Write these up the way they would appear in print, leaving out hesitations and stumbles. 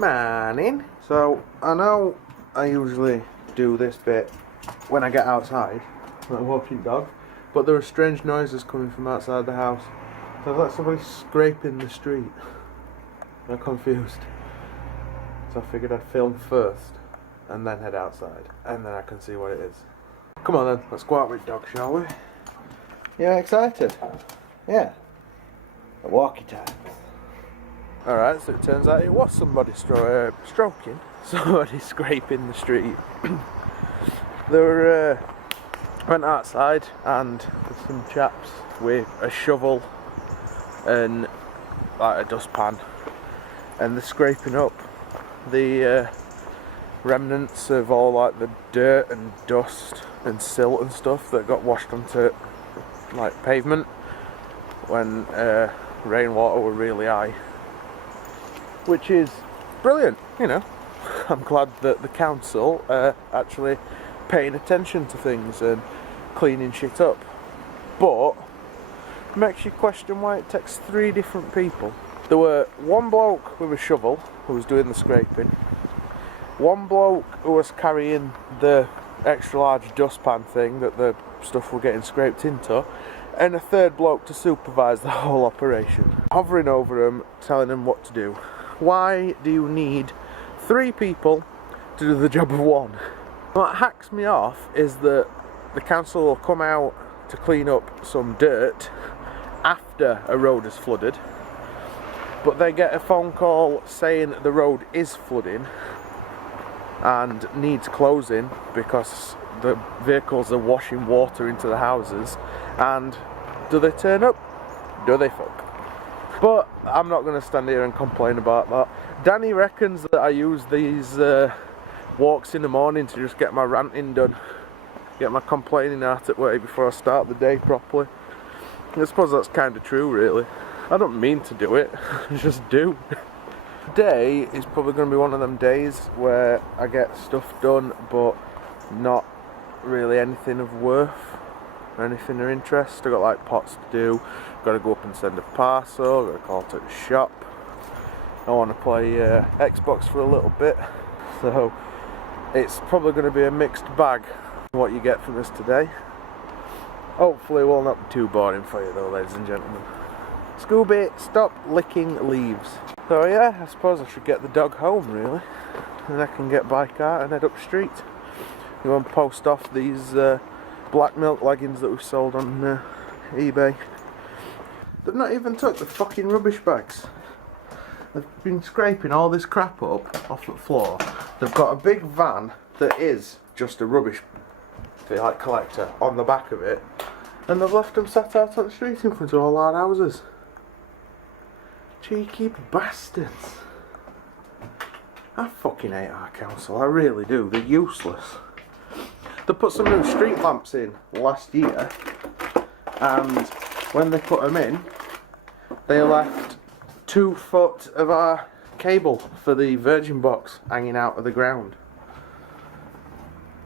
Morning. So I know I usually do this bit when I get outside, like walking dog, but there are strange noises coming from outside the house. So I was like somebody scraping the street. I'm confused. So I figured I'd film first and then head outside, and then I can see what it is. Come on then, let's go out with dog, shall we? Yeah, excited? Yeah. The walkie time. Alright, so it turns out it was somebody stroking, somebody scraping the street. They were, went outside and with some chaps with a shovel and like a dustpan, and they're scraping up the remnants of all like the dirt and dust and silt and stuff that got washed onto like pavement when rainwater were really high. Which is brilliant, you know. I'm glad that the council are actually paying attention to things and cleaning shit up. But it makes you question why it takes 3 different people. There were one bloke with a shovel who was doing the scraping, one bloke who was carrying the extra large dustpan thing that the stuff were getting scraped into, and a third bloke to supervise the whole operation, hovering over them, telling them what to do. Why do you need 3 people to do the job of 1? What hacks me off is that the council will come out to clean up some dirt after a road is flooded, but they get a phone call saying the road is flooding and needs closing because the vehicles are washing water into the houses, and do they turn up? Do they fuck? But I'm not going to stand here and complain about that. Danny reckons that I use these walks in the morning to just get my ranting done, get my complaining out of the way before I start the day properly. I suppose that's kind of true, really. I don't mean to do it, I just do. Today is probably going to be one of them days where I get stuff done, but not really anything of worth or anything of interest. I got like pots to do, got to go up and send a parcel, got to call to the shop. I want to play Xbox for a little bit, so it's probably going to be a mixed bag what you get from us today. Hopefully it will not be too boring for you though, ladies and gentlemen. Scooby, stop licking leaves. So yeah, I suppose I should get the dog home really, and I can get bike out and head up the street. I'm going to post off these black milk leggings that we've sold on eBay. They've not even took the fucking rubbish bags. They've been scraping all this crap up off the floor. They've got a big van that is just a rubbish like collector on the back of it, and they've left them sat out on the street in front of all our houses. Cheeky bastards. I fucking hate our council, I really do. They're useless. They put some new street lamps in last year, and when they put them in, they left 2 foot of our cable for the Virgin box hanging out of the ground.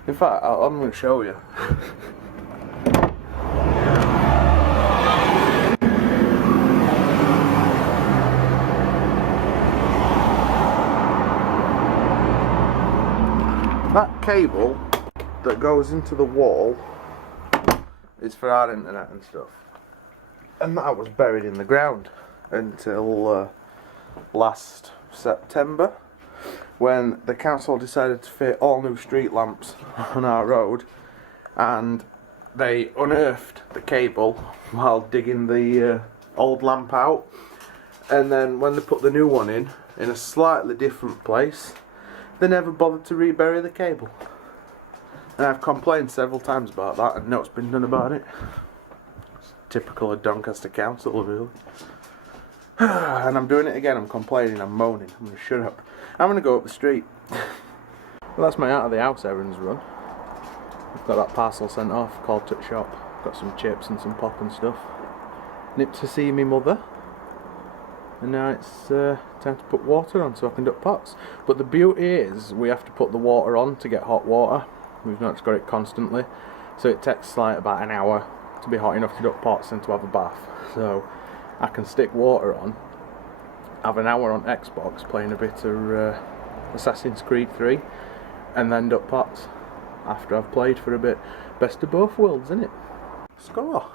In fact, I'm going to show you. That cable that goes into the wall is for our internet and stuff, and that was buried in the ground until last September, when the council decided to fit all new street lamps on our road, and they unearthed the cable while digging the old lamp out, and then when they put the new one in a slightly different place, they never bothered to rebury the cable. And I've complained several times about that and nothing's been done about it. It's typical of Doncaster Council, really. And I'm doing it again, I'm complaining, I'm moaning, I'm going to shut up. I'm going to go up the street. Well, that's my out of the house errands run. I've got that parcel sent off, called to the shop, got some chips and some pop and stuff. Nipped to see me mother. And now it's time to put water on so I can duck pots. But the beauty is we have to put the water on to get hot water. We've not got it constantly, so it takes like about an hour to be hot enough to duck pots and to have a bath. So I can stick water on have an hour on Xbox playing a bit of Assassin's Creed 3 and then duck pots after I've played for a bit. Best of both worlds, innit? Score!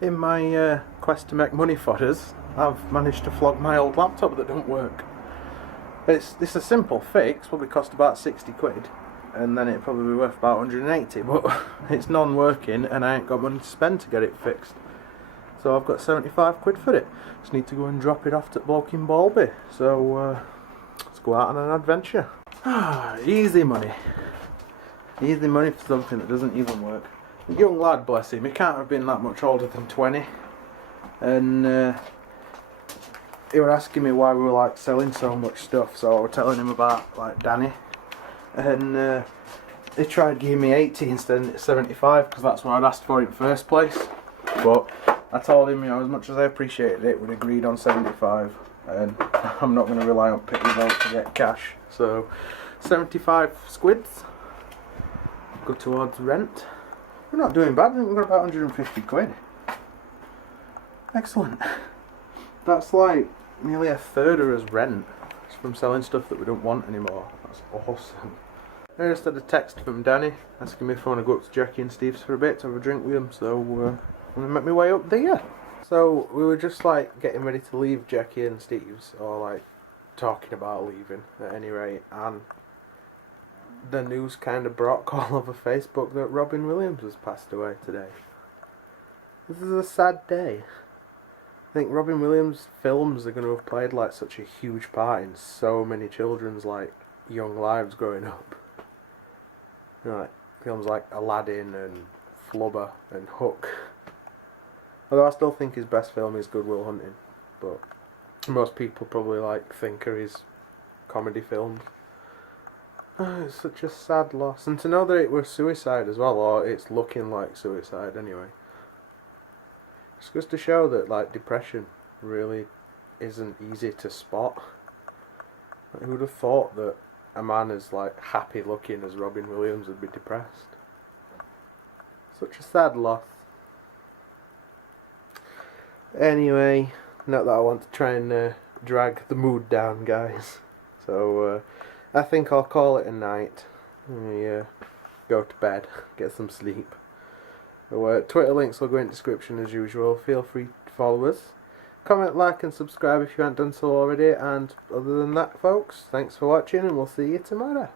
In my quest to make money for us, I've managed to flog my old laptop that don't work. It's a simple fix, probably cost about 60 quid, and then it'd probably be worth about 180, but it's non-working and I ain't got money to spend to get it fixed. So I've got 75 quid for it. Just need to go and drop it off to bloke in Balby. So let's go out on an adventure. Easy money. Easy money for something that doesn't even work. A young lad, bless him, he can't have been that much older than 20. And he were asking me why we were like selling so much stuff, so I was telling him about like Danny, and he tried giving me 80 instead of 75 because that's what I'd asked for in the first place. But I told him, you know, as much as I appreciated it, we'd agreed on 75, and I'm not going to rely on pity vote to get cash. So 75 squids go towards rent. We're not doing bad. I think we've got about 150 quid. Excellent. That's like nearly a third of us rent. It's from selling stuff that we don't want anymore. That's awesome. I just had a text from Danny asking me if I want to go up to Jackie and Steve's for a bit to have a drink with him, so I'm going to make my way up there. So we were just like getting ready to leave Jackie and Steve's, or like talking about leaving at any rate, and the news kind of broke all over Facebook that Robin Williams has passed away today. This is a sad day. I think Robin Williams films are going to have played like such a huge part in so many children's like young lives growing up. You know, like films like Aladdin and Flubber and Hook. Although I still think his best film is Good Will Hunting, but most people probably like think are his comedy films. It's such a sad loss, and to know that it was suicide as well, or it's looking like suicide anyway. It's just to show that like depression really isn't easy to spot. Like, who'd have thought that a man as like happy looking as Robin Williams would be depressed? Such a sad loss. Anyway, not that I want to try and drag the mood down, guys. So I think I'll call it a night. Go to bed, get some sleep. So, Twitter links will go in the description as usual. Feel free to follow us. Comment, like and subscribe if you haven't done so already. And other than that, folks, thanks for watching and we'll see you tomorrow.